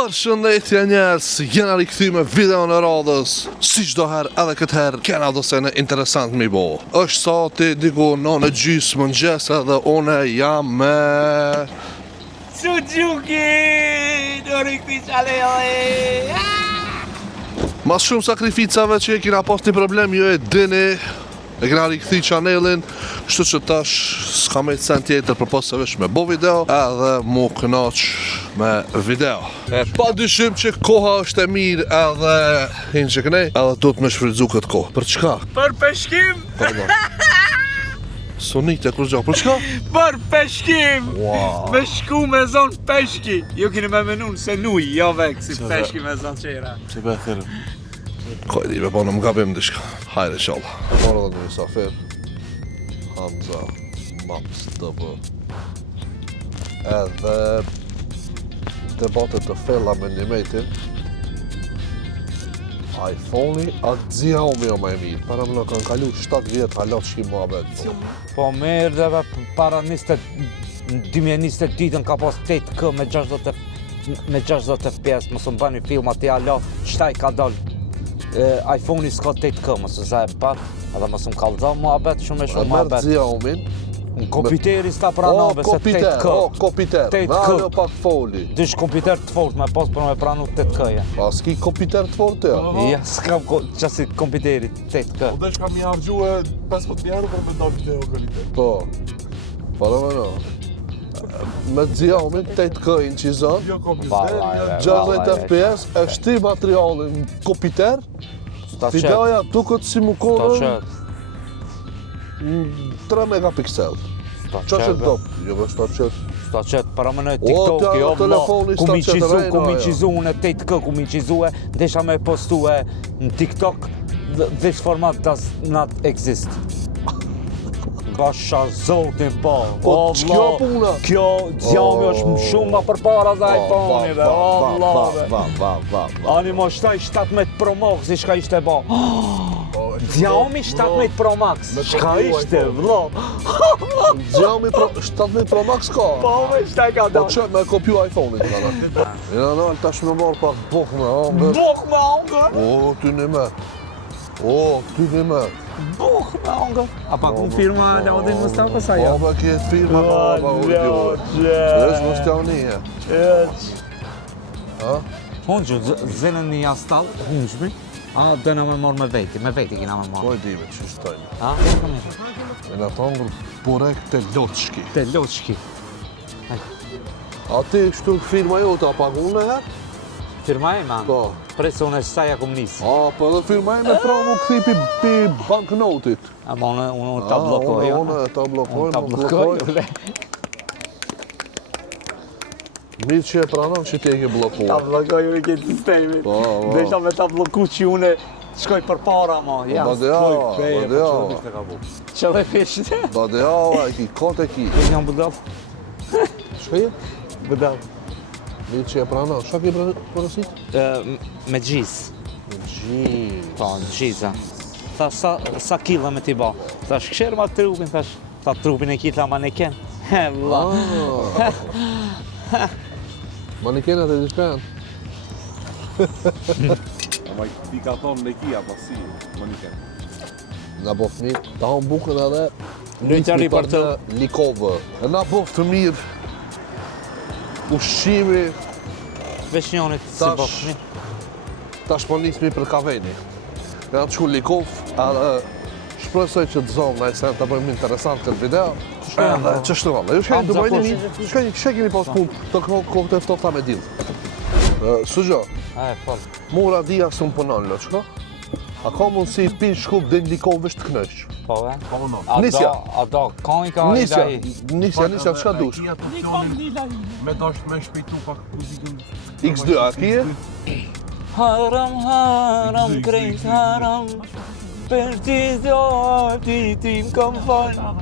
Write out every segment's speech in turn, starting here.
Përshëndetje njerëz, jena rikëthy me video në radhës. Si çdo herë edhe këtë herë kena do se në interesant mi bo. Është sati diku 9:30 mëngjes edhe une jam me Suzuki! Do rikëthi qalejoj! mas shumë sakrificave që e kina pas një problem, jo e dini. E kena rikëthi chanelin, kështu që tash s'ka me sen tjetër për pas se vesh me bo video edhe mu kënaq me video. Pa dyshim që koha është e mirë edhe hinë që kënej edhe do të me shfridzu këtë kohë. Për çka? Për peshkim! Pardon. Sonite kur gjo, për çka? Për peshkim! Wow. Me shku me zonë peshki! Ju kini me menun se nuj, jo vek, si peshki me zonë qera. Që be thërë? Ko e di me po në më gabim dishka. Hajde inshallah. E morë edhe një misafir. Hamza Maps TV. Edhe debatet të fella me një mejtin. iPhone-i a Xiaomi o me e mirë. Para më në kanë kalu 7 vjetë halat shki muhabet. Po mirë dhe para 2020 ditën ka pas 8K me 60 FPS, mësë më bani film ati ala, qëta i ka dal. iPhone-i s'ka 8K, mësë za e pat, edhe mësë më kalza muhabet, shumë e shumë Merë muhabet. Xiaomin. Në kompiteri s'ta pranove se 8K. Kompiter, me 8K. alë pak foli. Dysh kompiter të fort me pas për me pranu 8K-ja. A s'ki kompiter të fort të ja? Ja, s'kam qasi kompiteri 8K. Dhe shka mi hargju e 15 euro për me do video kvalitet. Po. Para me no. Me Xiaomin 8K incizon. Jo kompjuter, Vallaj, 60 FPS, e shti materialin kompiter, videoja duket si mu kodën 3 megapiksel. Qa që të top? Jo me shta qëtë. Sta qëtë, para më në O, TikTok, jo vlo, telefoni ku sta mi qëtë qizu, rejna, ku mi jo. qizu në 8K, ku mi qizu e, desha me postu e në TikTok, this format does not exist. Basha zotin po, Po, ç'kjo puna? Kjo Xiaomi është më shumë ma përpara za iPhone-i dhe, Va. Ani mo 17 Pro Max, si shka ishte ba. Xiaomi 17 Pro Max, shka ishte, vlo. Xiaomi 17 Pro Max ka. Po me shta ka Po da. që me kopju iPhone-in të në. Jena në alë tash me marë pak bok me hangër. Bok me angër, O, ty një me. bok me angër. A pa ku firma Laudin Mustafa sa jo? Po, me këtë firma, po, është Mustjani, Ha? Unë që zënën një jastall, hunshmi, a dëna me morë me veti kina me Po morë. e dime që shtojnë. A? E në thangër burek të loçki. Te loçki. A ti shtu firma jo të apagun në herë? Firma e man? Po. Presë unë e saja kum nisë. A, po edhe firma e me pra mu këthi pi banknotit. A ma unë ta blokoj. Unë ta blokoj, Ta blokoj. Mirë që e pranon që ti e ke blokuar. Ta blokoj me këtë sistemi. Po. Desha me ta bloku që unë shkoj për para ma. Ja, Badea, Qëllë e fishte. Badea, e ki, kote ki. Unë jam budal. Shkëje? Budal. Mirë që e pranon. Qa ke përësit? Me gjizë. Gjizë. Po, gjiza. Tha sa kila me t'i ba. Thash kësherë ma trupin, thash. Tha trupin e ki, tha maneken. He, vla. Manikenat e dishkan. Ama ti ka thonë në kia, pa si, më një kemë. Na bo fëmijë, ta hon bukën edhe Lojtari për të. Likovë. E na bo të mirë ushqimi, Veshnjonit si Tash- bofni. tash po nismi për kaveni. Nga të shku Likov, edhe shpresoj që të zonë nga i sen të bëjmë interesant këtë video. Edhe që shtë valla, ju shkeni të bëjnë një keni pas punë të kohë të eftofta me dilë. Sugjo, E, fol. mura dhja së më pënon, lo, qka? A ka mundësi pinë shkup dhe në Likov vështë të knësh? Po, e? Po më në. Nisja. A do, koni ka i Nisja, qka dush? Me dasht me shpejtu pak muzikën. X2, a kje? Haram, krejt haram, për ti zoti tim kam falë.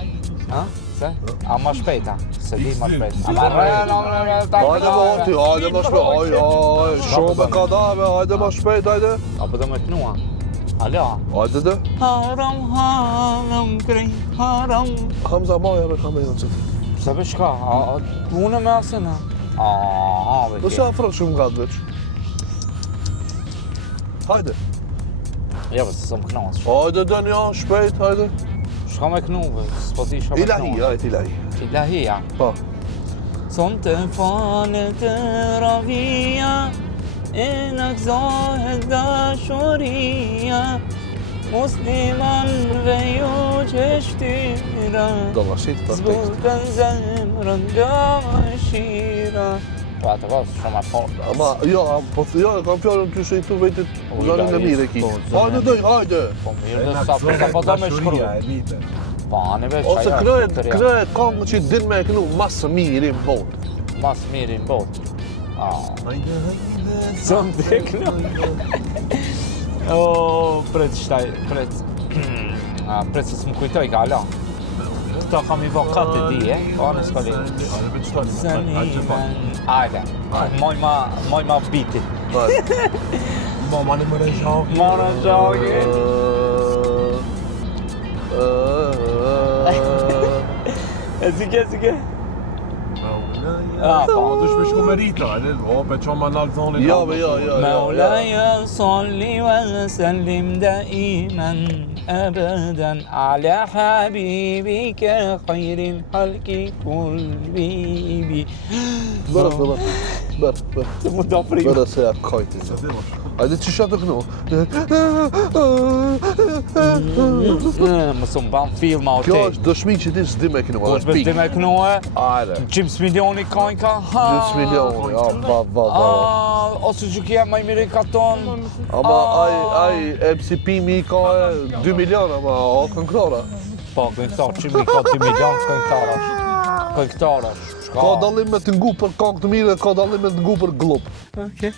Ha? Se? A ma shpejta? Se di ma shpejt. A ma rrëna, Hajde më hoti, hajde më shpejt, shumë me kadave, hajde më shpejt, hajde. Apo do me knua? Alo? Hajde dhe. Haram, krejt haram. Hamza maja me kamerën që ti. Se për shka, unë me asena. Aha, Do se afro shumë nga të veç. Hajde. Ja, se s'm knas. Hajde, Danja, shpejt, hajde. Shka me knu, s'po ti shka me Ilahi, knu. hajde, ilahi. Ilahia. Po. Son të falet të ravia, e në gzohet dashuria, muslimanve ju që shtyra, Do ma shit për tekst. zbutën zemrën dashira. Pa të vas, shumë e fort. Ama, jo, kam fjallën të shëjtu vetit zonën e mire ki. Hajde, doj, hajde. Po mirë dhe sa po do me shkru. Pa, aneve që Ose krejt kongë që din me kënu masë mirë në botë. Mas mirë në botë. Son të kënu. O, pret shtaj, pret. Pret se s'më kujtoj ka ala. Këta kam i vokat e di, po në s'ka li. Zënimen. Ajde, moj ma biti. Mamma në më rëgjohi. Mora gjogi. E zike. Po, dush me shku me Rita, o, pe qa ma nalë zonin. Jo. مولاي صل وسلم دائما ابدا على حبيبك خير الخلق كلهم. Bërë. Më do prim. Bërë se ja kajti. Hajde që shatë të kënu. Më së më ban filma o Kjo te. është dëshmi që ti s'di me kënu. Po është bëzdi me kënue, Ajde. 100 milioni kajnë ka. 100 milioni, ja, ba. Ose që kje ma i mirë ka tonë. Ama aj MCP-mi ka 2 milion, ama o këngëtara. Po, këngëtar, që mi ka 2 milion këngëtarash. Këngëtarash. Ka dallim me të ngu për këngë të mire, ka dallim me të ngu për glup. Okej.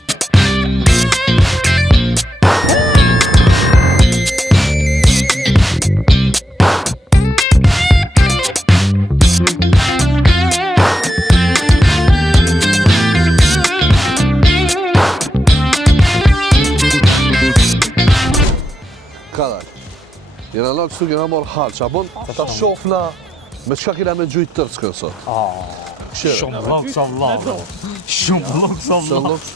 Kadar. Jena në kështu kena morë halë, që abon ta shofna me qka kena me gjujtë tërë s'kën sot. Shumë vlog sa vlog. Shumë vlog sa vlog.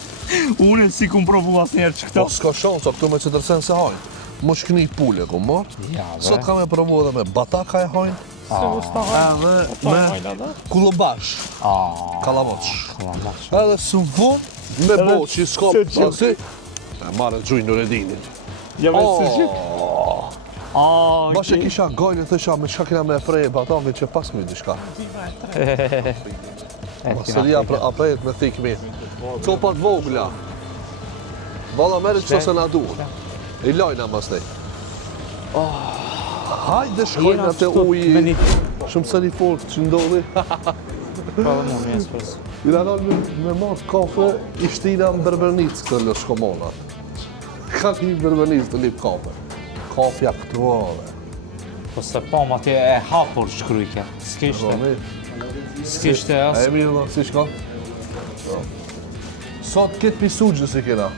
Unë si kum provu asnjëherë që Po s'ka shonë, sa këtu me që tërsen se hajnë. Më shkni pule, ku morë. Ja, Sot kam e provu edhe me bataka e hajnë. Edhe me kullobash, kalavoç. Edhe së vun me bo që i s'ka pasi. E marrë gjujnë në redinin. Ja vetë si. Bashe kisha gajnë, thësha me qka kena me preje batake që pas me dishka. Masëria aprejet me thikmi. Copat vogla. Valla meri që se na duhet. I lajna mas nej. Hajde shkojnë atë uji. Shumë sëri fort që ndodhi. I në dalë me marë kafe, i shtina në Berbernic këtë lë shkomona. Ka një Berbernic të lip kafe. Kafja këtu edhe. Po se po, ma ti e hapur shkrujke. S'kishte. S'kishte as. E mirë dhe, si shka? Sot këtë pisugjë si kena.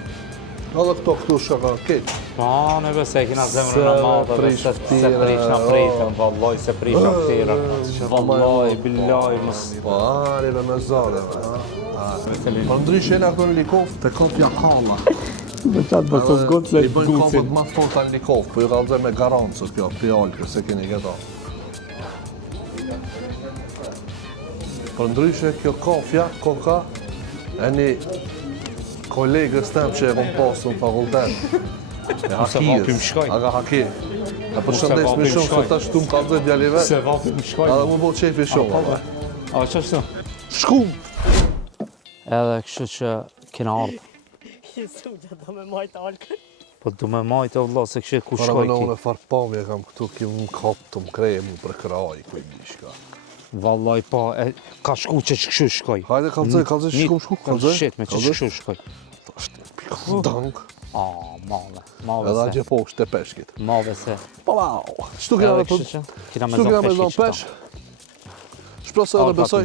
Edhe këtu shka ka këtë. Po, neve se kina zemrën e madhe dhe se prishna pritën, valloj se prishna pritën. Valloj, billoj, mës. Po, arive me zare. Po ndrysh jena këtu në Likov të kafja kalla. Me qatë për të gotë se I bëjnë kafët ma të forta në Likov, po ju kalëzaj me garancët kjo, pjallë, se keni këta. Po ndryshe kjo kafja, koka, e një kolegës tem që e kom pasë në fakultet. E vapim hakijës, shkoj. aga haki. E përshëndes me shumë, se ta shtu më kalëzaj djalive. Se vapim shkoj. Edhe mu bo qefi shumë. A, që ashtu? Shkum! Edhe kështu që kena ardhë. Do me majtë alkën. Po du me majtë o vla se kështë ku Para shkoj më në ki. unë e farpamje kam këtu ki më kapë të më kreje mu për kraj, ku i dishka. Vallaj po, ka shku që kështu shkoj. Hajde, kalëzaj, shku, kalëzaj. Shit, me që kështu shkoj. Pikë dang. Mave Edhe se. atje poshtë të peshkit. Mave se. Wow! Shtu kena Edhe me kështu që kina me Shtu kena zonë me zonë peshki pesh. Shpresoj edhe besoj.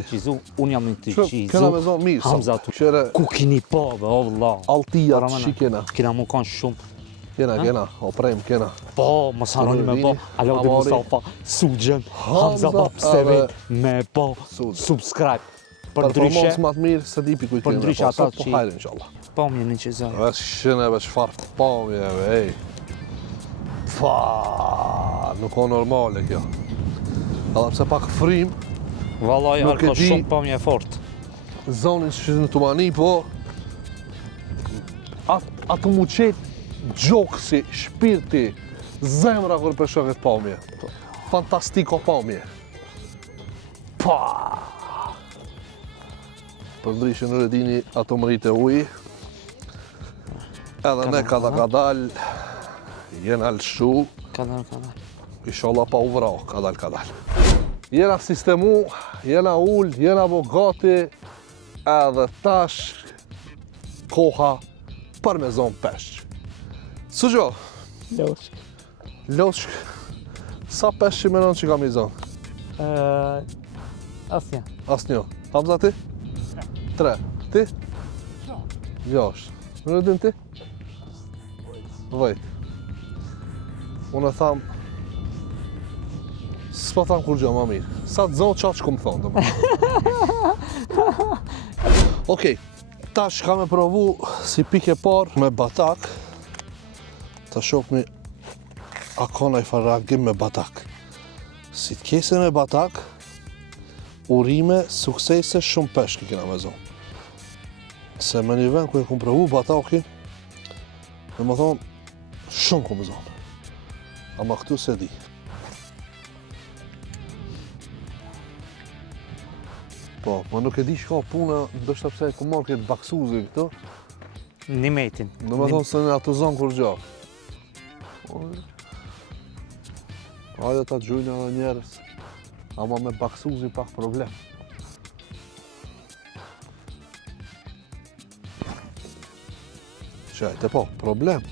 Unë jam në të Shtu kena me qizu. zonë mirë. Hamza tu. Qere Ku kini po, be, o vla. altijat Para mena. që kena. Kina mu kanë shumë. Kena, oprem kena. Po, mos harroni me po. Alodi Amari. Mustafa, Suxhen, Hamza Hamza Bab Steven, edhe me po. Suxhen. Subscribe. performancë më të mirë se di pikujt. Për ndryshe ata po që- hajrin inshallah. Po më një që zë. Veç shëneve çfarë pamjeve, ej. Fa, nuk o normale kjo. Edhe pse pak frim, Vallaj, Nuk e arko di- shumë po më e fort. zonin që në Tumani, po atë mu qetë gjokësi, shpirti, zemra kur për shokët pamje. Fantastiko pamje. Pa! Për ndryshe në redini ato mërit e uj. Edhe ne ka dal, jena lëshu, Kada. inshallah pa u vra, ka dal. Jena sistemu, jena ull, jena bogati, edhe tash koha për me zonë peshq. Së gjo, loqë, sa peshq që menon që kam i zonë? Asnjë. Asnjë. Hamza ti? 3. Ti? 6. Në rëdin ti? Vajt. Unë e tham, s'pa tham kur gjë ma mirë. Sa të zonë qatë që këmë thonë, Okej, tash ka me provu si pike parë me batak. Ta shokmi a ka naj faragim me batak. Si të kese me batak, urime, suksese, shumë peshk i kena me zonë. Se me një vend ku e kumë provu bataki, dhe më thonë, shumë kumë zonë. Ama këtu se di. Po, ma nuk e di shka puna, ndoshta pse e ku marrë këtë baksuzi këtu, Një metin. do me thonë se në atë zonë kur gjo. Hajde ta gjujnë edhe njerës, ama me baksuzi pak problem. Qajte po, problem.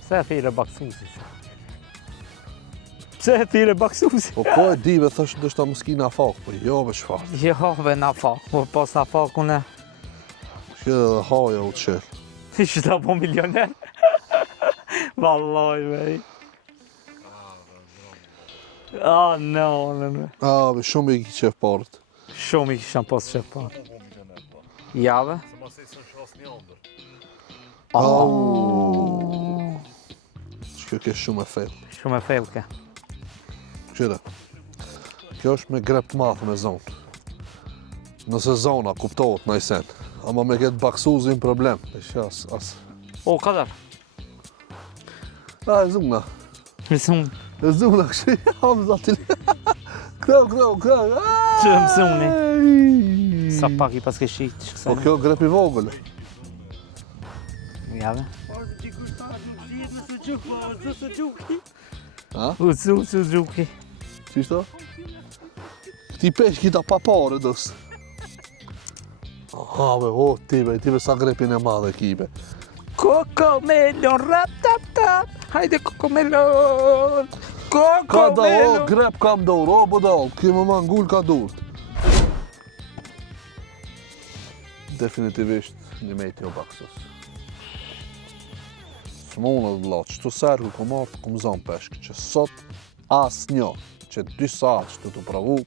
Pse e thire baksusi? Pse e thire baksusi? Po e di me thash ndoshta mos ki na fak, po jo me çfarë. Jo, ve na fak, po pas na fak unë. Që edhe haja u të qelë. Ti që ta po milioner? Vallaj, vej. Ah, no. A, be shumë i ki qef parët. Shumë i kisha pas shef pa. Jave? Që kjo shumë e fejl. Shumë e fejlke. Qyre, kjo është me grep të math me zonë. Nëse zona kuptohet në sen, ama me këtë baksuzin problem. E që as. O, kadar. A, e zuna. Mësum, E zuna kështë, Hamza të li. Këto. që mësuni. Sa pak i pas ke shit, që Po kjo grep i vogël. Jave? Ha? Uzu, Suzuki. Qishto? Këti pesh kita pa pare dës. Aha, be, ti be sa grepin e madhe kibe. Kokomelon, rap tap tap. Hajde kokomelon. Ka da, o, Kokomelon. grep kam dorë, o, bodal, ki më mangull ka durët. Definitivisht një mejti o baksus. S'monë dhe la, qëtu sërë ku martë, ku më zonë peshk, që sot as një, që 2 saat që të pravu,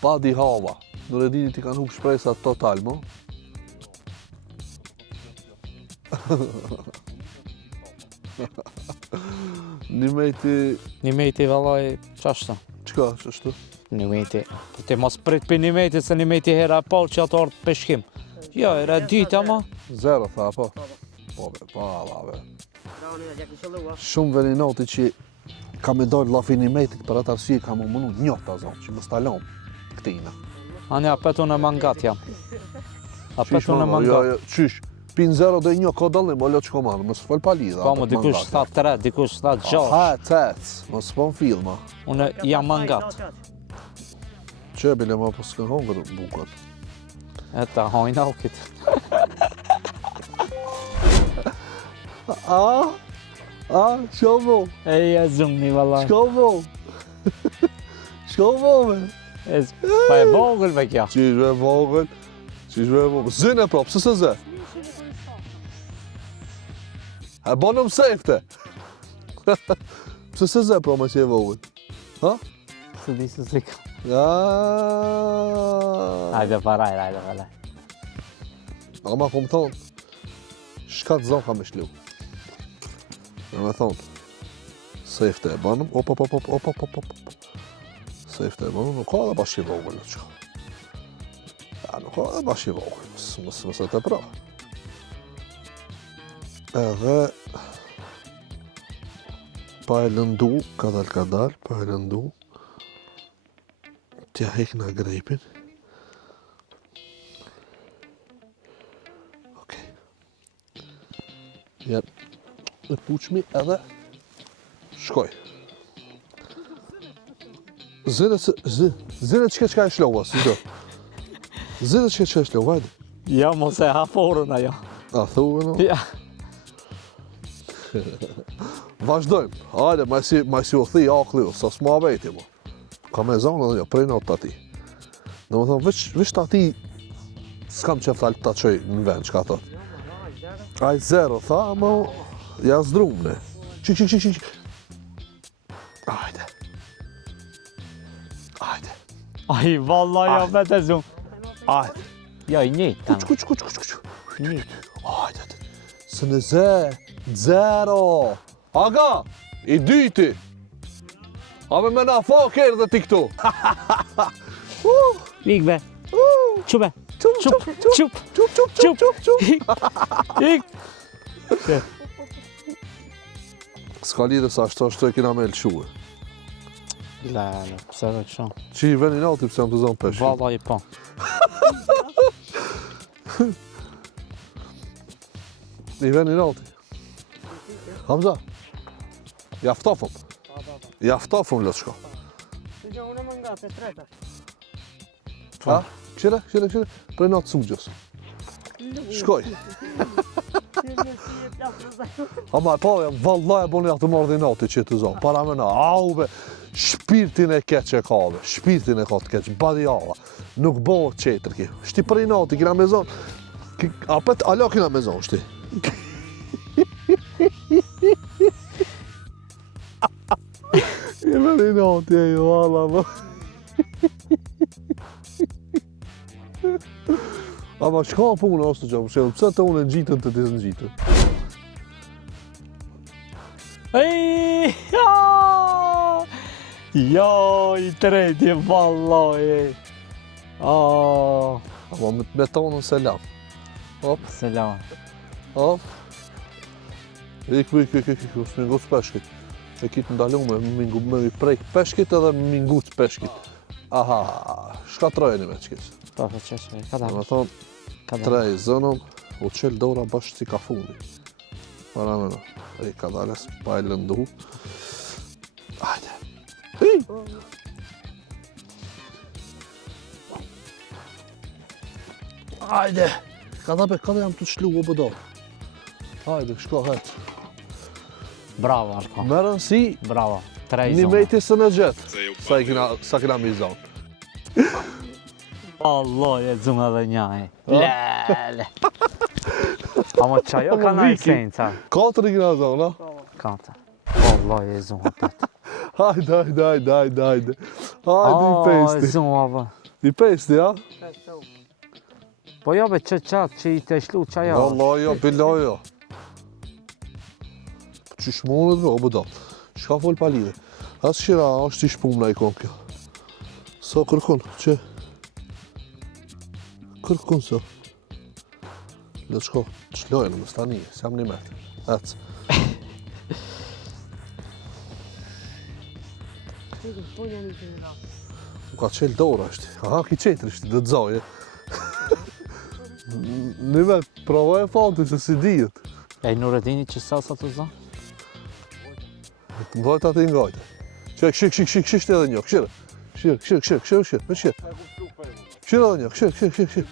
badi hava, në redini ti kanë hukë shprejsa total, mo? Një mejti, Një mejti vallaj, qashtu? qka, qështu? Një mejti. Po ti mos prit për një mejti, se një mejti hera e parë që ato ardhë peshkim. Jo, era dyta ma. Zero, tha, po. Po, be, pa, be. Shumë veninoti që ka me dojnë lafi një metit, për atë arsye ka më mënu njot të zonë, që më stalon këtina. Ani apetu në mangat jam. Apetu në Jo, mangat. jo, qysh, pin 0 dhe 1 ka dallim, o lo që ko manë, mësë fol pa lidha. Po, më dikush tha 3, dikush tha 6. Ha, cec, mësë po në filma. Unë jam mangat. Që bile ma po s'kën hongër bukët. Eta, hojnë aukit. Qo vo? Eja zumni vallaj. Qo vo? Qo vo, me? Pa e vogël me kja. Qish me vogël, Zënë e prapë, së zë? E bonëm sejfte. Pse se zë pra me që e vogël? Ha? Se di se si ka. Hajde paraj, hajde paraj. Ama kom thonë, shka të zonë ka me shlu. Me thonë, sefte e banëm, op. Sefte e banëm, nuk ka dhe bashkë i vogël në qka. Ja, nuk ka dhe bashkë i vogël, mësë të pra. Edhe, pa e lëndu, ka dal, pa e lëndu, tja hek nga grejpin. Okej. Ja, e puqmi edhe shkoj. Zëre qka e shlova, si do. Zëre qka e shlova, vajde. Ja, mos e ha forën ajo. A, thuve no? Ja. Vazhdojmë. Hajde, ma si u thi akli, sa s'ma veti, mo. Ka me zonë edhe një, prej not të ati. Në më thonë, vish të ati, s'kam qef të qoj në vend, që ka thot. Aj zero, tha, mo, ja zdrumne. Qik. Hajde. Ai, valla, ja, vete zum. Hajde. Ja, i njëjtë tani. Kuç. Njëjtë. Hajde. Së në zero. Aga, i dyti. A me na fa kërë dhe ti këtu. Ik be. Çup. Qup. Ik. S'ka lidhe sa ashtu e kina me lëshue. La, pse dhe kështu? Që i veni nati pëse jam të zonë peshki. Valla i po. I veni nati. Hamza, jaftafëm. Jaftafëm lë shko. Unë më nga se treta. Ha? Këshire, prej natë sugjës. Shkoj. Ama e pa, valla e boni atë mardhi nati që të zonë. Para me na, aube, shpirtin e keq e kave. Shpirtin e ka të keq, badi ava. Nuk bëhet qetër ki. Shti prej nati, kina me zonë. Apet, alo kina me zonë, shti. I veri nati e ju, valla, më. Ama shka punë asë të qamë shëllë, pëse të unë në gjitën të disë në gjitën? Ai! Jo, i treti, valla, e. Ama me tonën selam. Hop, Selam. hop. Ik, së mingut peshkit. E kitë ndalu me i prejk peshkit edhe me mingut peshkit. Aha, shka trojeni me qkis. Po, që, ka da. Me thonë, trej zënëm, u qelë dora bashkë si ka fundi. Para me në, e ka dales, pa e lëndu. Hajde. Hajde. Ka dhe jam të qlu o bëdo. Hajde, shko, hajde. Bravo, Arko. Merën si, Bravo. 3 një zona. mejti së në gjetë. Sa kina mi zonë. Allah, e zumë edhe një, e. Lele. Amo qajo ka na esenca. 4 kina zonë, a? Kanta. Allah, e zumë atet. Hajde. Hajde, i E pesti. zumë, ava. I pesti, a? Po jo, be që qatë që i të shlu qajo. Allah, jo, billah, jo. Qysh monët, bro, bëdo. Shka fol pa lidhe. As shira, është i shpum na i kon kjo. So, kërkon, që? Kërkon, so. Le shko, qlojnë, më stani, s'jam një metë. Ecë. Më ka qelë dora, është. Aha, ki qetër, është, dhe të zoje. Një metë, provoj e fanti, se si dijet. E Nuretini që sa të zonë? Të mdojt ati ngajte. Këshirë edhe një, këshirë. Këshirë edhe një, këshirë.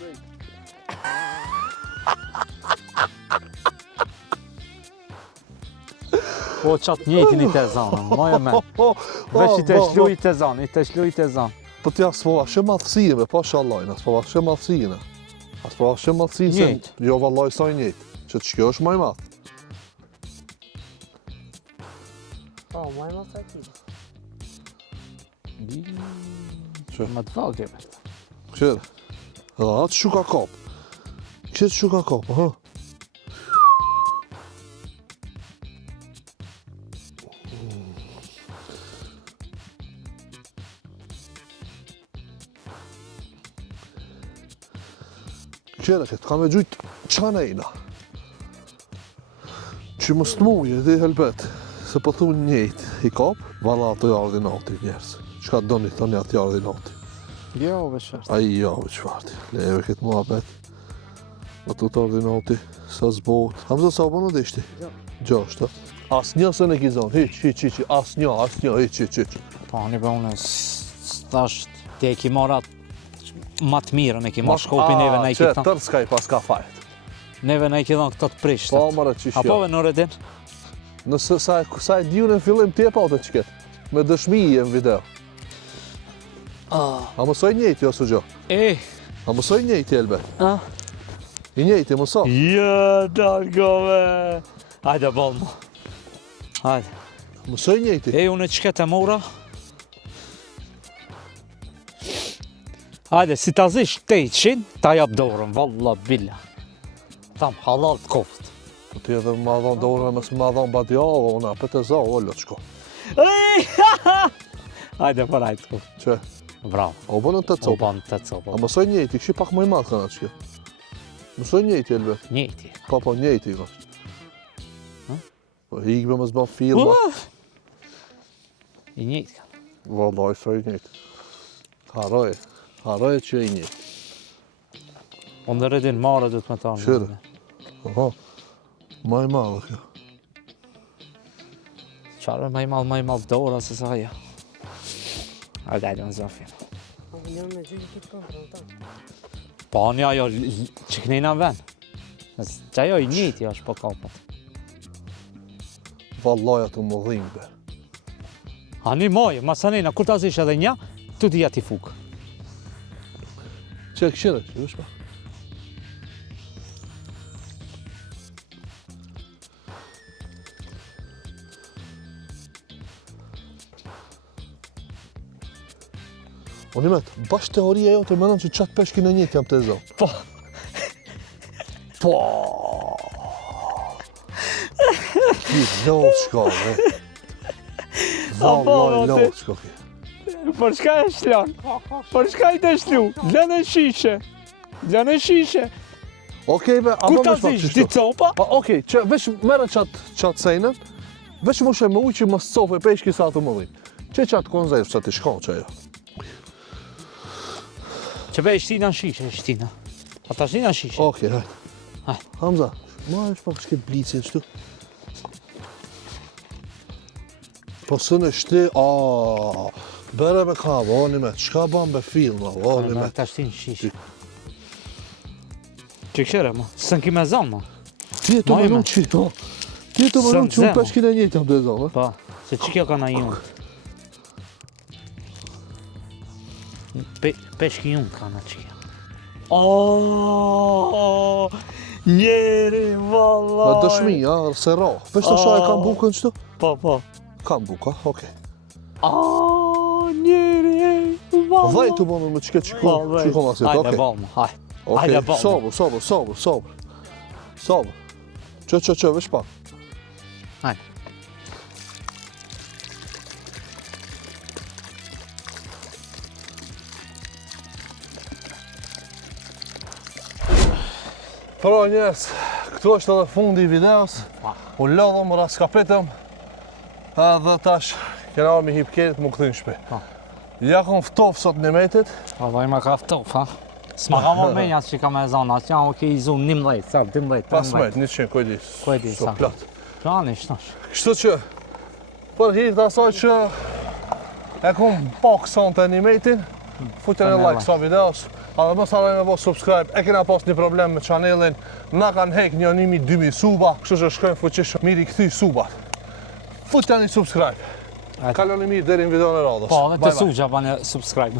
Po qatë njëjtin i të zonë, moja me. Veç i të shlu i të zonë, Po t'ja s'pova shë madhësime, po shallajnë, s'pova shë madhësime. S'pova shë madhësime, Njëjt. jo vallaj sa njëjtë, që të shkjo është maj madhë. Po, maj më sa ti. Më të vogël. Qërë. Edhe atë shuka kap. Qërë shuka kap, aha. Qërë këtë, ka me gjujtë qanejna. Që më stmuje dhe helbet, se po thunë njëjtë i kap, vala ato jardin ati njerës. Qka doni thoni atë jardin ati? Jo, vëshë. Ai jo, çfarti. Leve këtë muhabet. Ato të ordinati, sa zbot. Hamza sa bënë dhe ishti? Gjashtë. Asnjë se në kizon, hiq, asnjë, hiq. Po, një për unë, s'tasht, ti e ki marat ma të mirën, e ki marrë shkopi, neve në i ki Që thonë. tërë s'ka i pas ka fajt. Neve në i ki thonë këto të prishtat. Po, mara qish Apo jo. ve në redin? Nëse sa e diju në fillim ti e pa të qiket. Me dëshmi i në video. A mësoj njëjti ose gjo? A mësoj njëjti, Elbe? I njëjti, mëso. Jo, dalgove. Hajde, bol mu. Hajde. Mësoj njëjti. Unë e qket e mora. Hajde, si ta zish te i qin, ta jap dorën, valla billa. Tam, halal të koft. Po ti edhe ma dhon dorën, mësë ma dhon badja, unë apet e za, ollo të shko. Hajde, për hajtë të koft. Që? Bravo. O bënë të O copë. banë të copë. A mësoj njëjti, kështu pak më i madh kanë atë. Mësoj njëjti, Elbe. Njëti. Po, njëjti ka. Po hikme më zban filma. I njëti ka. Vallaj, sa i njëjti. Haroj që i njëjti. Unë dhe redin mare du të me ta. Shire. Aha. Ma i madhe kjo. Qarë ma i madh dora se sa ja. Hajde në zafin. Jo me gjyqë këtë kontra, ta. Po një ajo që kënejna ven. Që ajo i njëti është po kapat. Vallaj atë më dhimbë. Ani mojë, masanina, kur ta zish edhe një, tu ti jati fukë. Që këshire, që vëshpa. Unë imet, bashkë teoria jo të menon që qatë peshkin e njëtë jam të zonë. Po. Ki lotë shko, ve. Vallaj lotë shko ki. Për shka e shlon? Për shka i të shlu? Lënë e shishe. Okej, be, Ku ta zish, ti copa? Okej, që veç merë qatë sejnën, veç më shë me uj që më sëcofë e peshki sa të më dhimë. Që qatë konzervë që ti shkon që ajo. Që be shtina në shishe, shtina. Ata shtina në shishe. Okej, hajt. Hamza, ma është pak shke blicin qëtu. Po së në shti, bere me ka, voni me, qka ban be filma, voni me. Ta shtinë shishe. Që këshere, ma? Sën ki me zonë, ma? Ti e të Ma më ime. nuk që to. Ti e të më nuk që unë peshkin e njëtë jam të e zonë. Pa, se që kjo ka na junë. Peshki junë ka na që kjo. Njeri, Me vallaj. dëshmi, se ra. Veç të shaj kam bukën qëtu? Po. Kam buka, okej. Njeri, vallaj. Dhej të bëmë me qëke qikon asit, Hajde, okej. balë, ma, hajde. Okej, Hajde, balë. sobër. Që, veç pak. Hajde. Pra njerës, këtu është edhe fundi i videos. U lodhëm, raskapitëm. Edhe tash, kena me hip kerit më këthin shpi. Ja kom ftofë sot në metit. Pa, vaj ma ka ftof, ha? S'ma ka më menja që ka me zonë, atë janë oke i zonë 11, sa, 12, 15, 100, kujdis. Kujdis, So sa. plot. Plani, shtash. Kështu që, për hirtë asaj që e kom pak sonte animatin, futën e like sa videos, a dhe mos harroni me bo subscribe, e kena pas një problem me channelin, na kanë hek një 1000-2000 suba, kështu që shkojnë fuqish miri këthy subat. Futën një subscribe. Kaloni mirë deri në videon e radhës. Po, dhe të Bye, bye. sugja pa një subscribe.